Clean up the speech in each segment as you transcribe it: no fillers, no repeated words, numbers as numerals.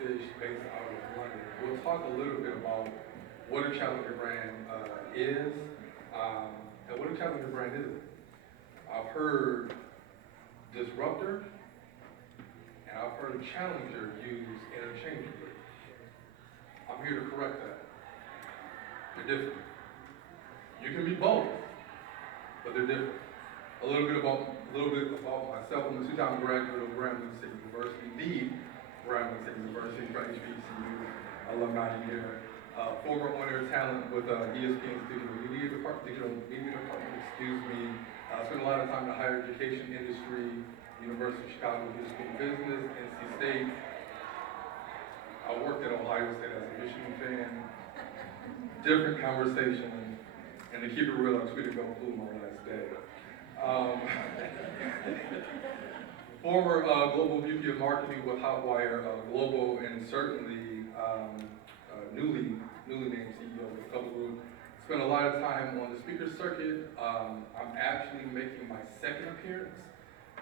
Fish based out of London. We'll talk a little bit about what a challenger brand is, and what a challenger brand isn't. I've heard disruptor and I've heard challenger used interchangeably. I'm here to correct that. They're different. You can be both, but they're different. A little bit about myself. I'm a two-time graduate of Grambling State University, the Grambling State University for HBCU alumni here. Former on-air talent with ESPN's digital media department, spent a lot of time in the higher education industry, University of Chicago School of Business, NC State. I worked at Ohio State as a Michigan fan. Different conversation, and to keep it real, I tweeted "Go Kulur" my last day. Former global VP of marketing with Hotwire Global, and certainly newly named CEO with Kulur. Spent a lot of time on the speaker circuit. I'm actually making my second appearance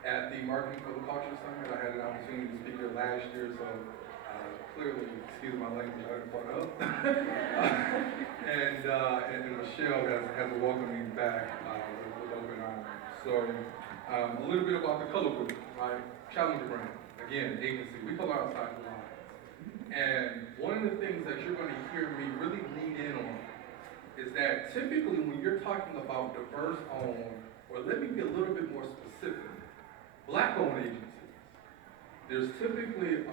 at the Marketing for the Culture Summit. I had an opportunity to speak there last year, so clearly, excuse my language, I didn't fuck up. and Michelle has welcomed me back with open arms. So a little bit about the Kulur Group, right? Challenger brand, again, agency. We pull outside the lines. And one of the things that you're going to hear me really lean in on is that typically when you're talking about diverse owned, or let me be a little bit more specific, Black-owned agencies, there's typically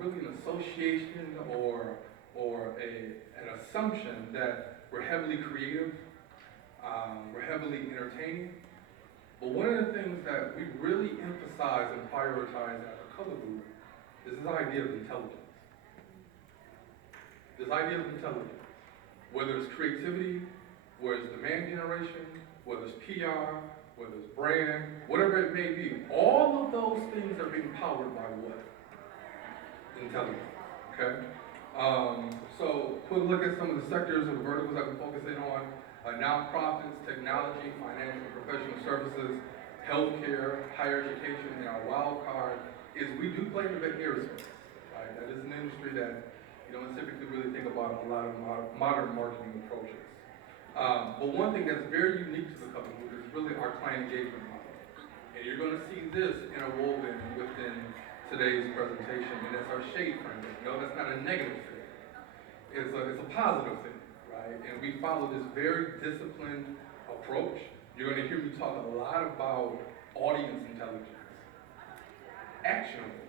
really an association or an assumption that we're heavily creative, we're heavily entertaining. But one of the things that we really emphasize and prioritize at the Kulur Group is this idea of intelligence. This idea of intelligence, whether it's creativity, whether it's demand generation, whether it's PR, whether it's brand, whatever it may be, all of those things are being powered by what? Intelligence, okay? So quick look at some of the sectors or the verticals that we focus in on. Nonprofits, technology, financial and professional services, healthcare, higher education, and our wild card is we do play in the aerospace, right? That is an industry that you don't typically really think about a lot of modern marketing approaches. But one thing that's very unique to the company is really our client engagement model. And you're going to see this interwoven within today's presentation, and that's our shade framework. No, that's not a negative thing. It's a positive thing, right? And we follow this very disciplined approach. You're going to hear me talk a lot about audience intelligence, actionable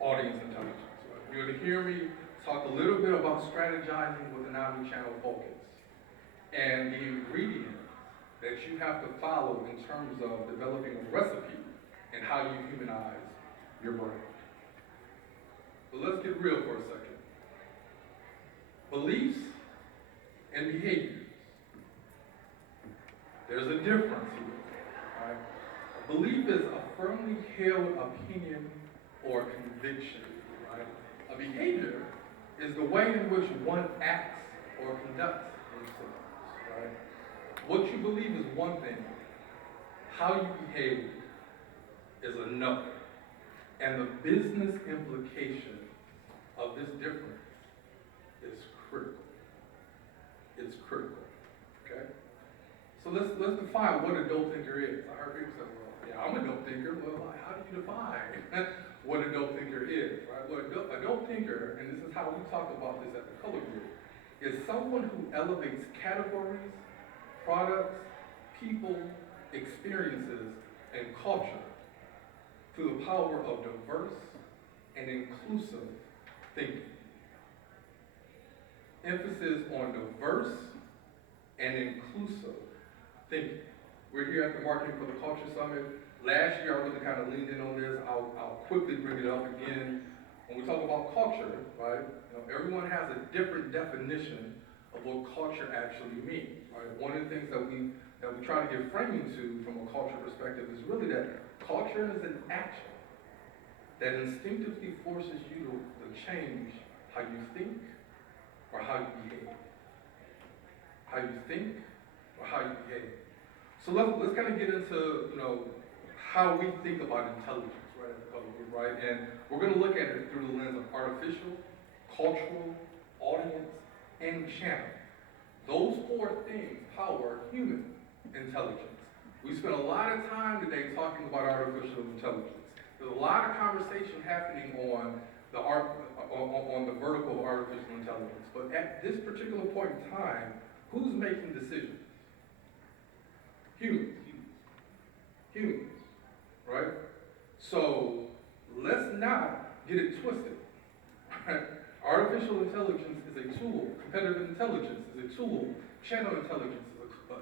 audience intelligence. Right? You're going to hear me talk a little bit about strategizing with an omni-channel focus and the ingredients that you have to follow in terms of developing a recipe and how you humanize your brand. But let's get real for a second. Beliefs and behaviors. There's a difference here, right? A belief is a firmly held opinion or conviction, right? A behavior is the way in which one acts or conducts themselves, right? What you believe is one thing. How you behave is another. And the business implication of this difference is critical. It's critical, okay? So let's define what a dope thinker is. I heard people say, well, yeah, I'm a dope thinker. Well, how do you define what a dope thinker is, right? Well, a dope thinker, and this is how we talk about this at the Kulur Group, is someone who elevates categories, products, people, experiences, and culture through the power of diverse and inclusive thinking. Emphasis on diverse and inclusive thinking. We're here at the Marketing for the Culture Summit. Last year I really kind of leaned in on this. I'll quickly bring it up again. When we talk about culture, right, everyone has a different definition of what culture actually means. Right? One of the things that we try to give framing to from a culture perspective is really that culture is an action that instinctively forces you to change how you think or how you behave. How you think or how you behave. So let's kind of get into how we think about intelligence, right at the color group, right? And we're going to look at it through the lens of artificial, cultural, audience, and channel. Those four things power human intelligence. We spent a lot of time today talking about artificial intelligence. There's a lot of conversation happening on the vertical of artificial intelligence. But at this particular point in time, who's making decisions? Humans. Humans, right? So let's not get it twisted. Right? Artificial intelligence is a tool. Competitive intelligence is a tool. Channel intelligence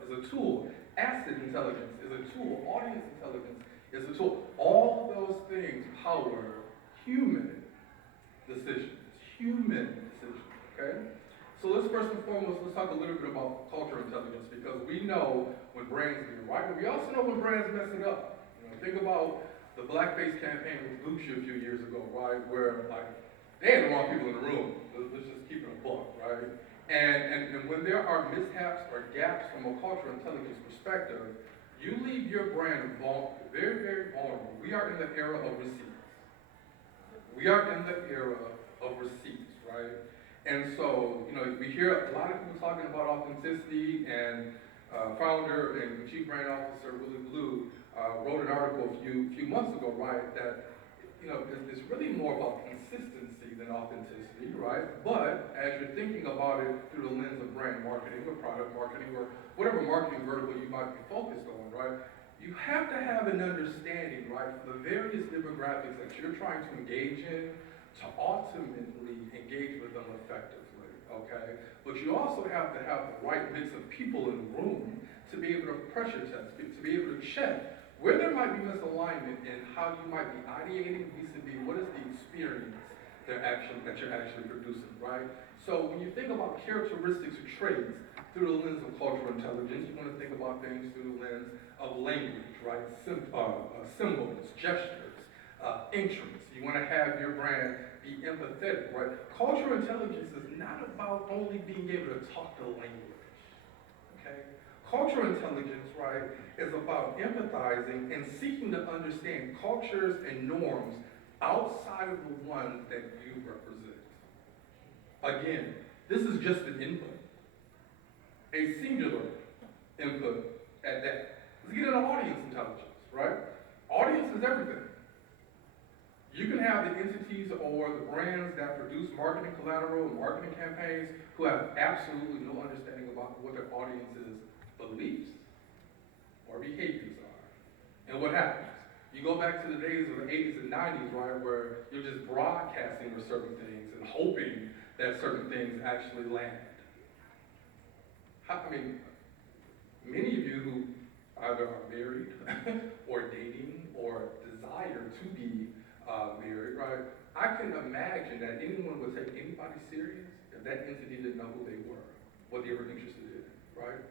is a tool. Asset intelligence is a tool. Audience intelligence is a tool. All of those things power human decisions. Human decisions, okay? So let's first and foremost, let's talk a little bit about cultural intelligence, because we know when brands get it right, but we also know when brands mess it up. Think about the blackface campaign with Gucci a few years ago, right? Where they had the wrong people in the room. Let's just keep it a buck, right? And when there are mishaps or gaps from a cultural intelligence perspective, you leave your brand very, very vulnerable. We are in the era of receipts. We are in the era of receipts, right? And so, we hear a lot of people talking about authenticity, and founder and chief brand officer Willie Blue wrote an article a few months ago, right, that it's really more about consistency than authenticity, right? But as you're thinking about it through the lens of brand marketing or product marketing or whatever marketing vertical you might be focused on, right, you have to have an understanding, right, for the various demographics that you're trying to engage in to ultimately engage with them effectively, okay? But you also have to have the right mix of people in the room to be able to pressure test, to be able to check where there might be misalignment in how you might be ideating vis-a-vis what is the experience that you're actually producing, right? So when you think about characteristics or traits through the lens of cultural intelligence, you want to think about things through the lens of language, right? Symbols, gestures, entrance. You want to have your brand be empathetic, right? Cultural intelligence is not about only being able to talk the language, okay? Cultural intelligence, right, is about empathizing and seeking to understand cultures and norms outside of the ones that you represent. Again, this is just an input, a singular input at that. Let's get into audience intelligence, right? Audience is everything. You can have the entities or the brands that produce marketing collateral and marketing campaigns who have absolutely no understanding about what their audience's beliefs or behaviors are. And what happens? You go back to the days of the 80s and 90s, right, where you're just broadcasting with certain things and hoping that certain things actually land. Many of you who either are married or dating or desire to be married, right? I can imagine that anyone would take anybody serious if that entity didn't know who they were, what they were interested in, right?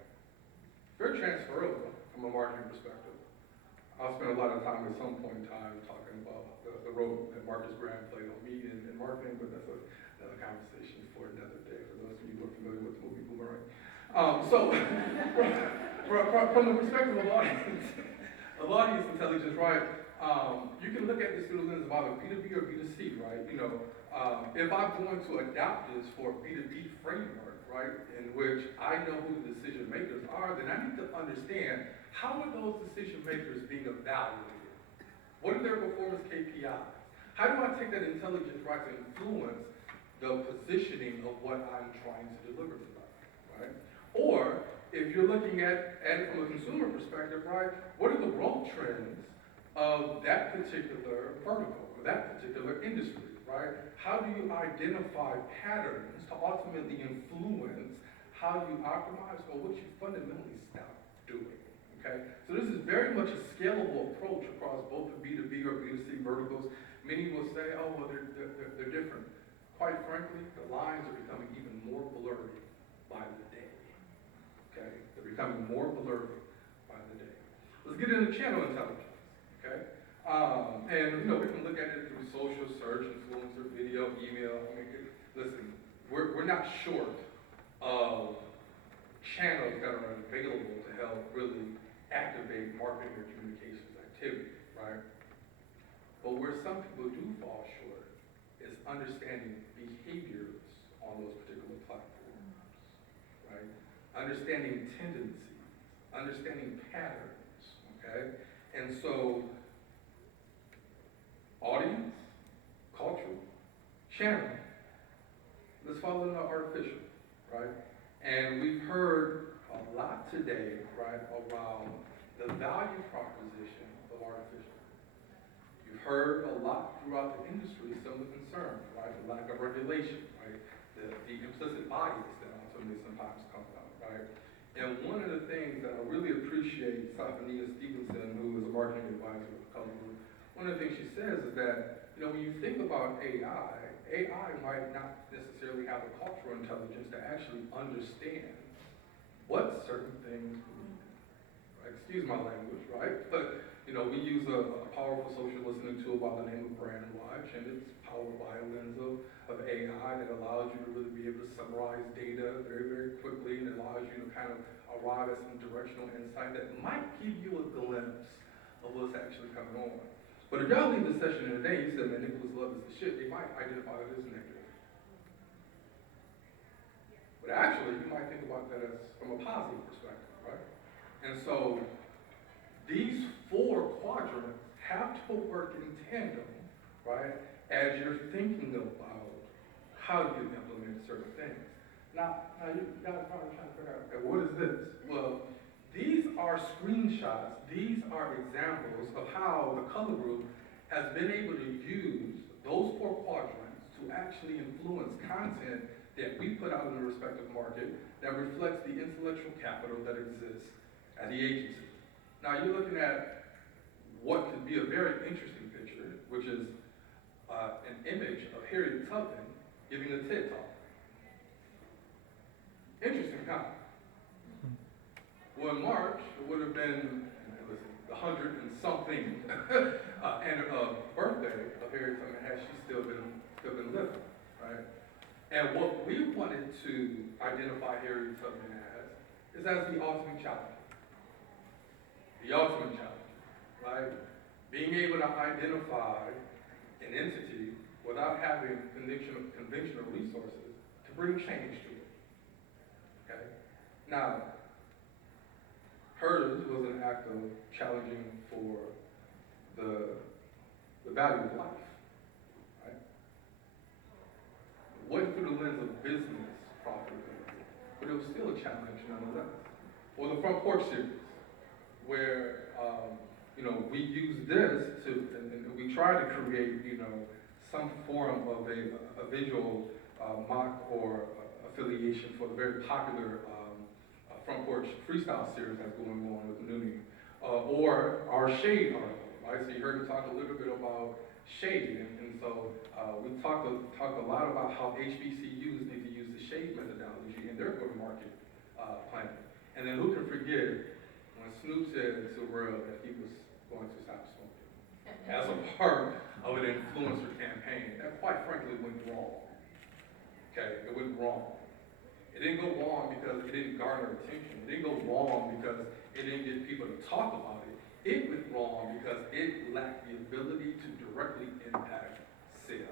Very transferable from a marketing perspective. I'll spend a lot of time at some point in time talking about the role that Marcus Graham played on me in marketing, but that's another conversation for another day, for those of you who are familiar with the movie Boomerang. So, from the perspective of audience intelligence, right, you can look at this through the lens of either B2B or B2C, right? If I'm going to adopt this for a B2B framework, right, in which I know who the decision makers are, then I need to understand how are those decision makers being evaluated? What are their performance KPIs? How do I take that intelligence, right, to influence the positioning of what I'm trying to deliver to them, right? Or, if you're looking at it from a consumer perspective, right, what are the growth trends of that particular vertical or that particular industry, right? How do you identify patterns to ultimately influence how you optimize or what you fundamentally stop doing, okay? So this is very much a scalable approach across both the B2B or B2C verticals. Many will say, oh, well, they're different. Quite frankly, the lines are becoming even more blurry by the day, okay? They're becoming more blurry by the day. Let's get into channel intelligence, okay? And we can look at it through social search, influencer, video, email. Listen, we're not short of channels that are available to help really activate marketing or communications activity, right? But where some people do fall short is understanding behaviors on those particular platforms, right? Understanding tendencies, understanding patterns, okay? And so, audience, culture, channel, let's follow the artificial, right? And we've heard a lot today, right, around the value proposition of artificial. You've heard a lot throughout the industry some of the concerns, right? The lack of regulation, right? The implicit bias that ultimately sometimes comes out, right? And one of the things that I really appreciate Sophia Stevenson, who is a marketing advisor with Kulur, one of the things she says is that, you know, when you think about AI might not necessarily have the cultural intelligence to actually understand what certain things mean. Right? Excuse my language, right? But, you know, we use a powerful social listening tool by the name of Brand Watch, and it's powered by a lens of AI that allows you to really be able to summarize data very, very quickly, and allows you to kind of arrive at some directional insight that might give you a glimpse of what's actually coming on. But if y'all leave the session today, you said, man, Nicholas Love is the shit, they might identify it as negative. But actually, you might think about that as from a positive perspective, right? And so, these four quadrants have to work in tandem, right, as you're thinking about how you implement certain things. Now you guys are probably trying to figure out, okay, what is this? Well, these are screenshots, these are examples of how the Color Group has been able to use those four quadrants to actually influence content that we put out in the respective market that reflects the intellectual capital that exists at the agency. Now you're looking at what could be a very interesting picture, which is an image of Harriet Tubman giving a TED Talk. Interesting, huh? Well, in March, it would have been the 100 and something birthday of Harriet Tubman had she still been living, right? And what we wanted to identify Harriet Tubman as is as the ultimate challenger. The ultimate challenge, right? Being able to identify an entity without having conventional resources to bring change to it. Okay? Now, hers was an act of challenging for the value of life, right? It wasn't through the lens of business profitability, but it was still a challenge nonetheless. Or the Front Porch series, where you know, we use this to, and we try to create, you know, some form of a visual mock or affiliation for the very popular Front Porch Freestyle series that's going on with Noonie, or our Shade article, right? So you heard me talk a little bit about Shade, and so we talked a lot about how HBCUs need to use the Shade methodology in their go-to-market planning. And then who can forget when Snoop said to Real that he was going to stop smoking as a part of an influencer campaign that quite frankly went wrong. Okay, it went wrong. It didn't go wrong because it didn't garner attention. It didn't go wrong because it didn't get people to talk about it. It went wrong because it lacked the ability to directly impact sales.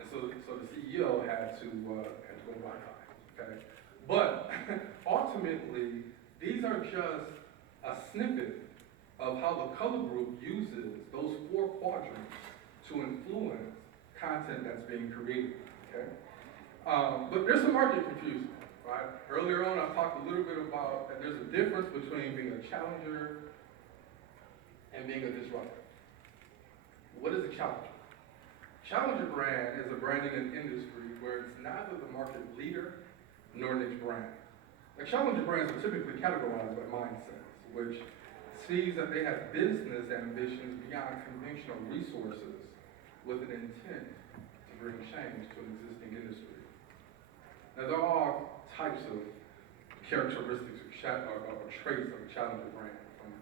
And so the CEO had to go bye-bye, okay? But ultimately, these are just a snippet of how the Color Group uses those four quadrants to influence content that's being created, okay? But there's some market confusion, right? Earlier on, I talked a little bit about that there's a difference between being a challenger and being a disruptor. What is a challenger? Challenger brand is a brand in an industry where it's neither the market leader nor niche brand. Now, challenger brands are typically categorized by mindsets, which sees that they have business ambitions beyond conventional resources with an intent to bring change to an existing industry. Now, there are all types of characteristics or traits of a challenger brand, from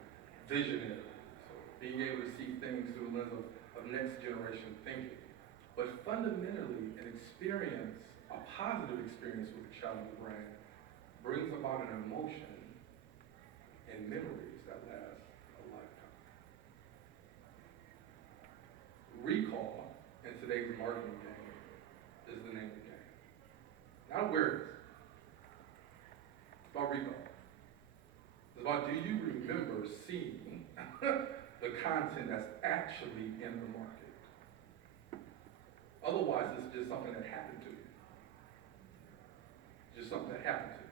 visionary, so being able to see things through the lens of next generation thinking. But fundamentally, an experience, a positive experience with a challenger brand, brings about an emotion and memories that last a lifetime. recall in today's marketing game is the name of the game. Not awareness. It's about recall. It's about, do you remember seeing the content that's actually in the market? Otherwise, it's just something that happened to you. Just something that happened to you.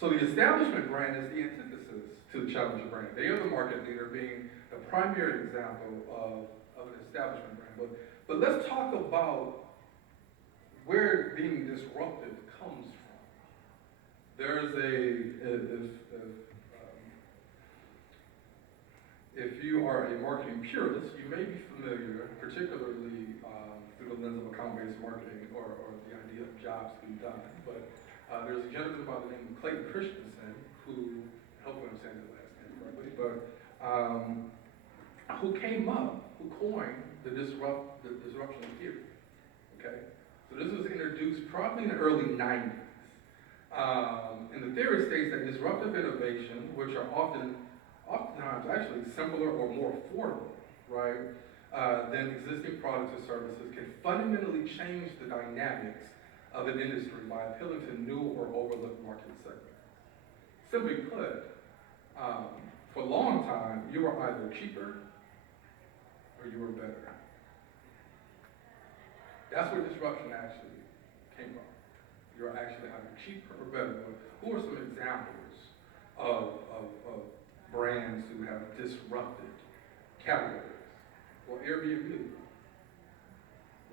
So the establishment brand is the antithesis to the challenger brand. They are the market leader, being the primary example of an establishment brand. But let's talk about where being disruptive comes from. There's if you are a marketing purist, you may be familiar, particularly through the lens of account-based marketing or the idea of jobs to be done. But there's a gentleman by the name of Clayton Christensen who, hopefully I'm saying his last name correctly, but who came up, who coined the disruption theory. Okay, so this was introduced probably in the early 90s. And the theory states that disruptive innovation, which are oftentimes actually simpler or more affordable, right, than existing products or services, can fundamentally change the dynamics of an industry by appealing to new or overlooked market segments. Simply put, for a long time, you were either cheaper or you were better. That's where disruption actually came from. You're actually either cheaper or better. But who are some examples of brands who have disrupted categories? Well, Airbnb,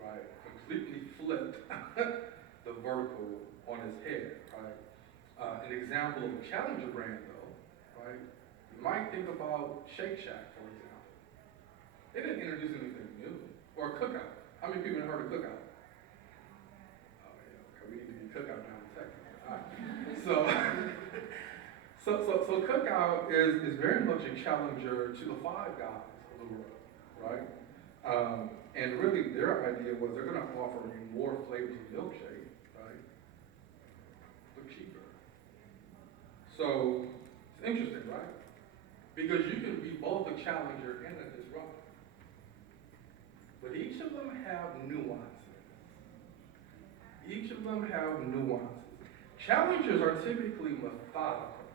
right, completely flipped the vertical on its head, right? An example of a challenger brand, though, right? You might think about Shake Shack, for example. They didn't introduce anything new. Or Cookout. How many people have heard of Cookout? Oh, yeah, okay, we need to be Cookout down in Texas. All right. So Cookout is very much a challenger to the Five Guys of the world, right? And really their idea was they're going to offer you more flavors of milkshake, right? But cheaper. So it's interesting, right? Because you can be both a challenger and a disruptor. But each of them have nuances. Each of them have nuances. Challengers are typically methodical,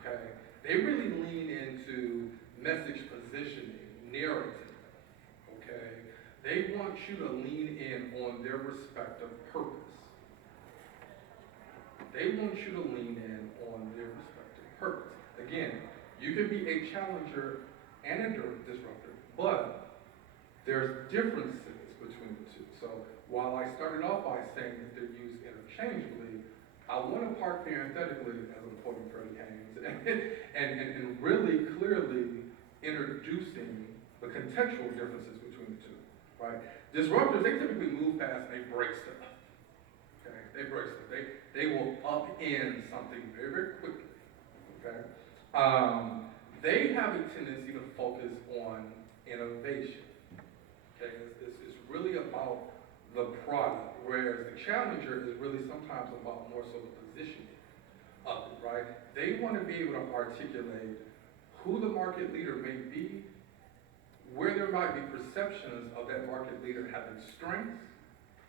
okay? They really lean into message positioning, narrative, okay? They want you to lean in on their respective purpose. They want you to lean in on their respective purpose. Again, you can be a challenger and a disruptor, but there's differences between the two. So while I started off by saying that they're used interchangeably, I want to park parenthetically, as I'm quoting Freddie Haynes, and really clearly introducing the contextual differences between the two, right? Disruptors, they typically move past and they break stuff, okay? They break stuff. They will upend something very, very quickly, okay? They have a tendency to focus on innovation. Okay, it's really about the product, whereas the challenger is really sometimes about more so the positioning of it, right? They want to be able to articulate who the market leader may be, where there might be perceptions of that market leader having strengths,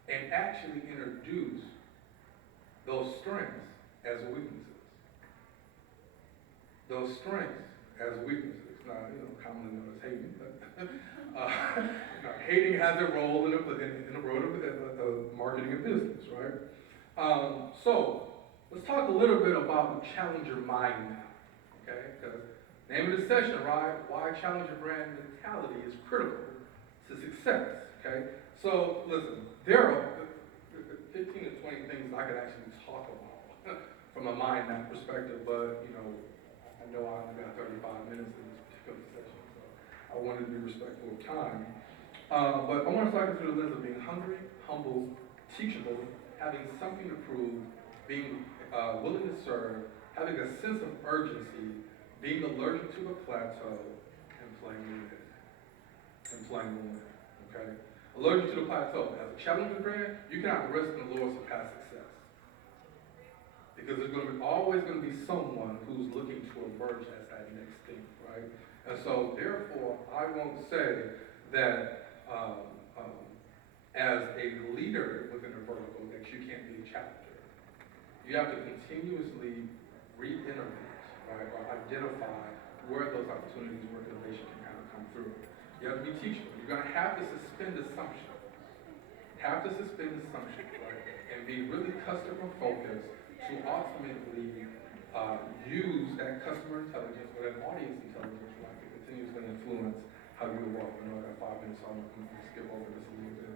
and actually introduce those strengths as weaknesses. Those strengths as weaknesses. Now, commonly known as hating, but hating has a role in the world of marketing and business, right? So let's talk a little bit about the challenger mind now, okay? Because name of the session, right? Why challenger brand mentality is critical to success, okay? So listen, there are 15 to 20 things I could actually talk about from a mind map perspective, but I know I only got 35 minutes in this particular session, so I wanted to be respectful of time. But I want to start through the lens of being hungry, humble, teachable, having something to prove, being willing to serve, having a sense of urgency, being allergic to a plateau, and playing the win. Okay? Allergic to the plateau. As a challenger brand, you cannot rest in the laurels of past success. Because there's always going to be someone who's looking to emerge as that next thing, right? And so, therefore, I won't say that um, um, as a leader within a vertical that you can't be a challenger. You have to continuously re-innovate, right, or identify where those opportunities where innovation can kind of come through. You have to be teachable. You're going to have to suspend assumption. Have to suspend assumption, right, and be really customer focused to ultimately use that customer intelligence or that audience intelligence, right, to continuously influence how you evolve. I know I got 5 minutes, so I'm going to skip over this a little bit.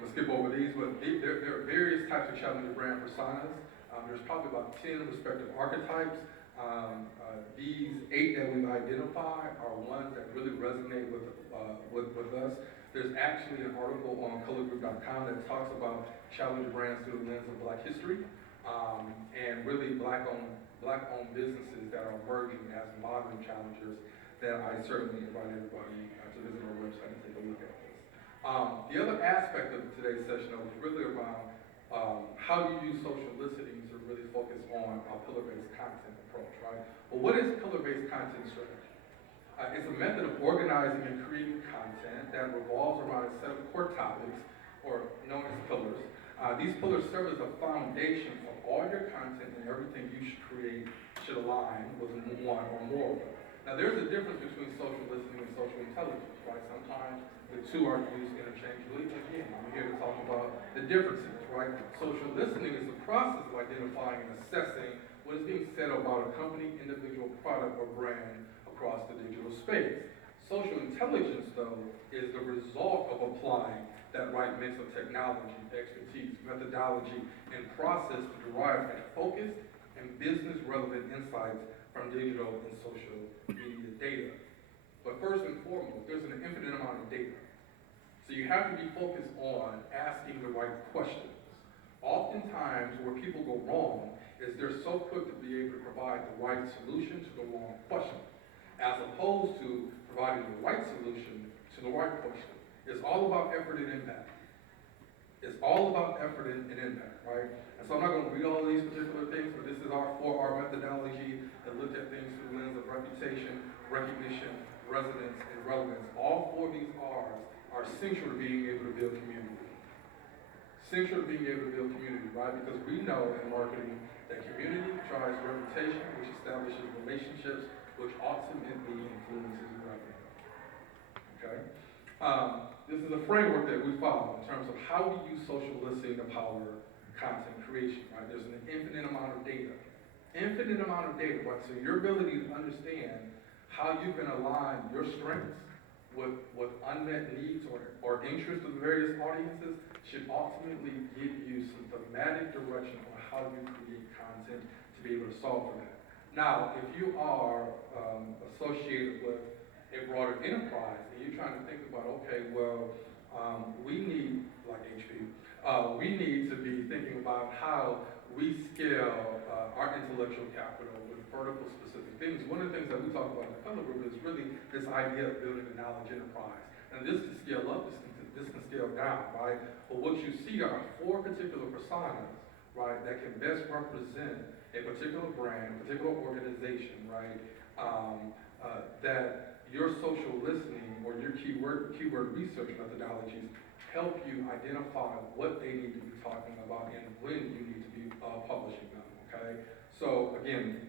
We'll skip over these, but there are various types of challenger brand personas. There's probably about 10 respective archetypes. These 8 that we've identified are ones that really resonate with us. There's actually an article on Kulur.com that talks about challenger brands through the lens of Black history, and really black-owned businesses that are emerging as modern challengers. That I certainly invite everybody to visit our website and take a look at this. The other aspect of today's session was really around how do you use social listening to really focus on our pillar-based content approach, right? Well, what is pillar-based content strategy? It's a method of organizing and creating content that revolves around a set of core topics, or known as pillars. These pillars serve as a foundation of all your content, and everything you should create should align with one or more of them. Now, there's a difference between social listening and social intelligence, right? Sometimes the two are used interchangeably. Again, I'm here to talk about the differences, right? Social listening is the process of identifying and assessing what is being said about a company, individual, product, or brand across the digital space. Social intelligence, though, is the result of applying that right mix of technology, expertise, methodology, and process to derive a focused and business-relevant insights from digital and social media data. But first and foremost, there's an infinite amount of data. So you have to be focused on asking the right questions. Oftentimes, where people go wrong is they're so quick to be able to provide the right solution to the wrong question, as opposed to providing the right solution to the right question. It's all about effort and impact. It's all about effort and impact, right? And so I'm not going to read all of these particular things, but this is our 4R methodology that looked at things through the lens of reputation, recognition, resonance, and relevance. All 4 of these R's are essential to being able to build community. Essential to being able to build community, right? Because we know in marketing that community drives reputation, which establishes relationships, which ultimately influences revenue. Okay? This is a framework that we follow in terms of how we use social listening to power content creation, right? There's an infinite amount of data. Infinite amount of data, right? So your ability to understand how you can align your strengths with unmet needs or interests of various audiences should ultimately give you some thematic direction on how you create content to be able to solve for that. Now, if you are associated with a broader enterprise, and you're trying to think about, okay, well, we need, like HP, we need to be thinking about how we scale our intellectual capital with vertical specific things. One of the things that we talk about in the Color Group is really this idea of building a knowledge enterprise. And this can scale up, this can scale down, right? But what you see are 4 particular personas, right, that can best represent a particular brand, a particular organization, right, that your social listening or your keyword research methodologies help you identify what they need to be talking about and when you need to be publishing them, okay? So again,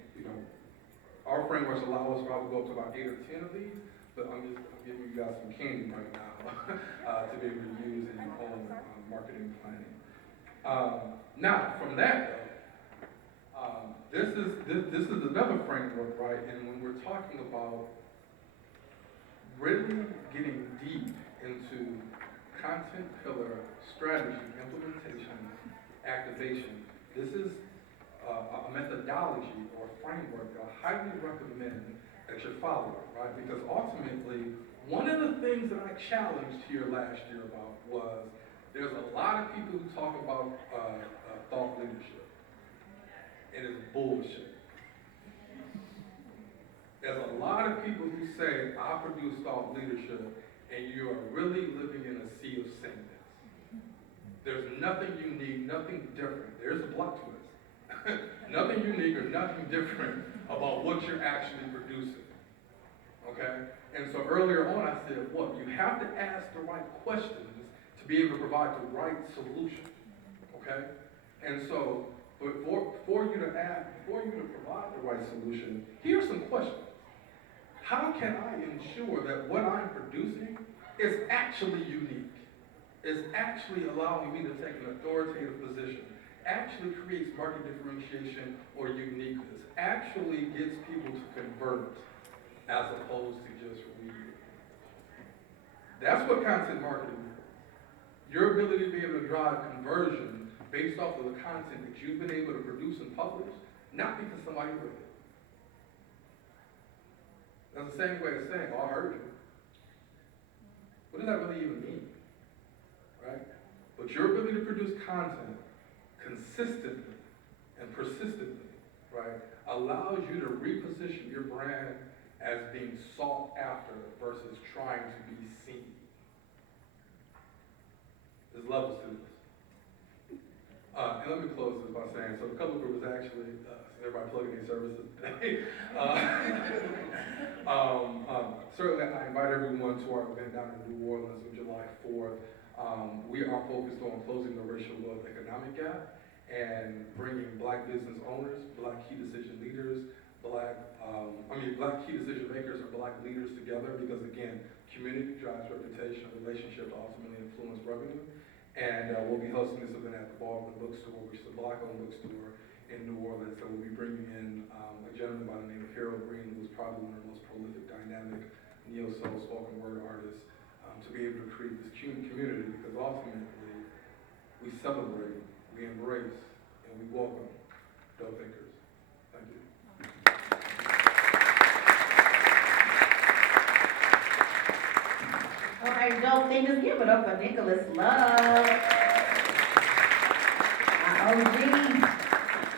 our frameworks allow us to probably go up to about 8 or 10 of these, but I'm giving you guys some candy right now to be able to use in your own marketing planning. Now, from that though, this is another framework, right? And when we're talking about really getting deep into content pillar strategy, implementation, activation, this is a methodology or framework that I highly recommend that you follow, right? Because ultimately, one of the things that I challenged here last year about was there's a lot of people who talk about thought leadership, and it's bullshit. There's a lot of people who say, I produce thought leadership, and you are really living in a sea of sameness. There's nothing unique, nothing different. There's a plot twist. Nothing unique or nothing different about what you're actually producing. okay? And so earlier on, I said, what? You have to ask the right questions to be able to provide the right solution, okay? And so, but for you to provide the right solution, here's some questions. How can I ensure that what I'm producing is actually unique, is actually allowing me to take an authoritative position, actually creates market differentiation or uniqueness, actually gets people to convert as opposed to just read? That's what content marketing is. Your ability to be able to drive conversion based off of the content that you've been able to produce and publish, not because somebody read it. That's the same way as saying, oh, I heard you. What does that really even mean? Right? But your ability to produce content consistently and persistently, right, allows you to reposition your brand as being sought after versus trying to be seen. There's levels to this. And let me close this by saying, so the Kulur Group is actually, everybody plugging their services today. Certainly I invite everyone to our event down in New Orleans on July 4th. We are focused on closing the racial wealth economic gap and bringing Black business owners, Black key decision leaders, Black key decision makers or Black leaders together, because again, community drives reputation, relationship to ultimately influence revenue. And we'll be hosting this event at the Baldwin Bookstore, which is a Black-owned bookstore in New Orleans. So we'll be bringing in a gentleman by the name of Harold Green, who's probably one of the most prolific, dynamic, neo-soul spoken word artists, to be able to create this community, because ultimately we celebrate, we embrace, and we welcome dope thinkers. Thank you. All right, dope thinkers, give it up for Nicholas Love. My OG.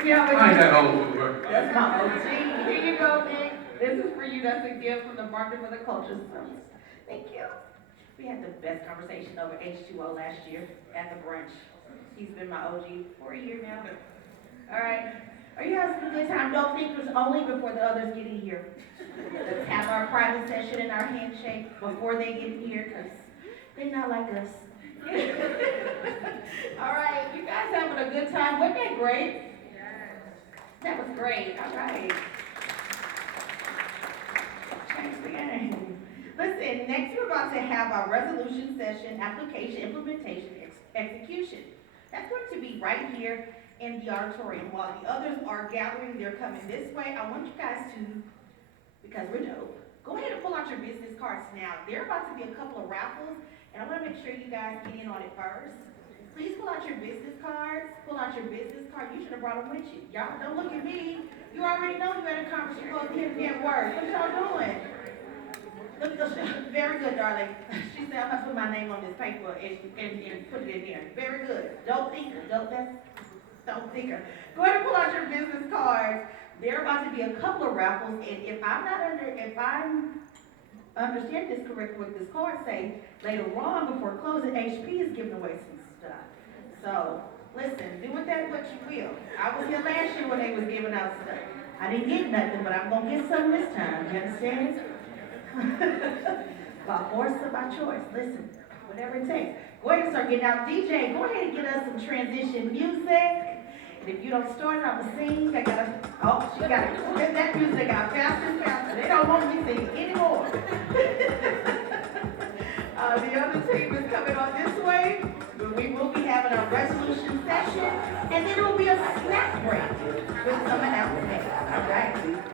I ain't that old, bro. That's my OG. Here you go, Nick. This is for you. That's a gift from the Market for the Culture Summit. Thank you. We had the best conversation over H2O last year at the brunch. He's been my OG for a year now. All right. Are you having a good time? Dope thinkers only before the others get in here. Let's have our private session and our handshake before they get in here, because they're not like us. All right, you guys having a good time? Wasn't that great? That was great. All right. Change the game. Listen, next we're about to have our resolution session, application, implementation, execution. That's going to be right here in the auditorium. While the others are gathering, they're coming this way. I want you guys to, because we're dope, go ahead and pull out your business cards now. There are about to be a couple of raffles, and I want to make sure you guys get in on it first. Please pull out your business cards. Pull out your business card. You should have brought them with you. Y'all don't look at me. You already know you had a conference. You're supposed to hear me at work. What y'all doing? Look, very good, darling. She said, I'm going to put my name on this paper and put it in here. Very good. Dope thinker. Dope thinker. Go ahead and pull out your business cards. There are about to be a couple of raffles, and if I'm understand this correctly, what this card say, later on before closing, HP is giving away some stuff. So, listen, do with that what you will. I was here last year when they was giving out stuff. I didn't get nothing, but I'm gonna get some this time. You understand? By force or by choice. Listen, whatever it takes. Go ahead and start getting out. DJ, go ahead and get us some transition music. And if you don't start, I'm gonna sing. She got it. Get that music out faster and faster. They don't want me singing anymore. The other team is coming on this way. We will be having a resolution session, and then it will be a snack break with some announcements. All right.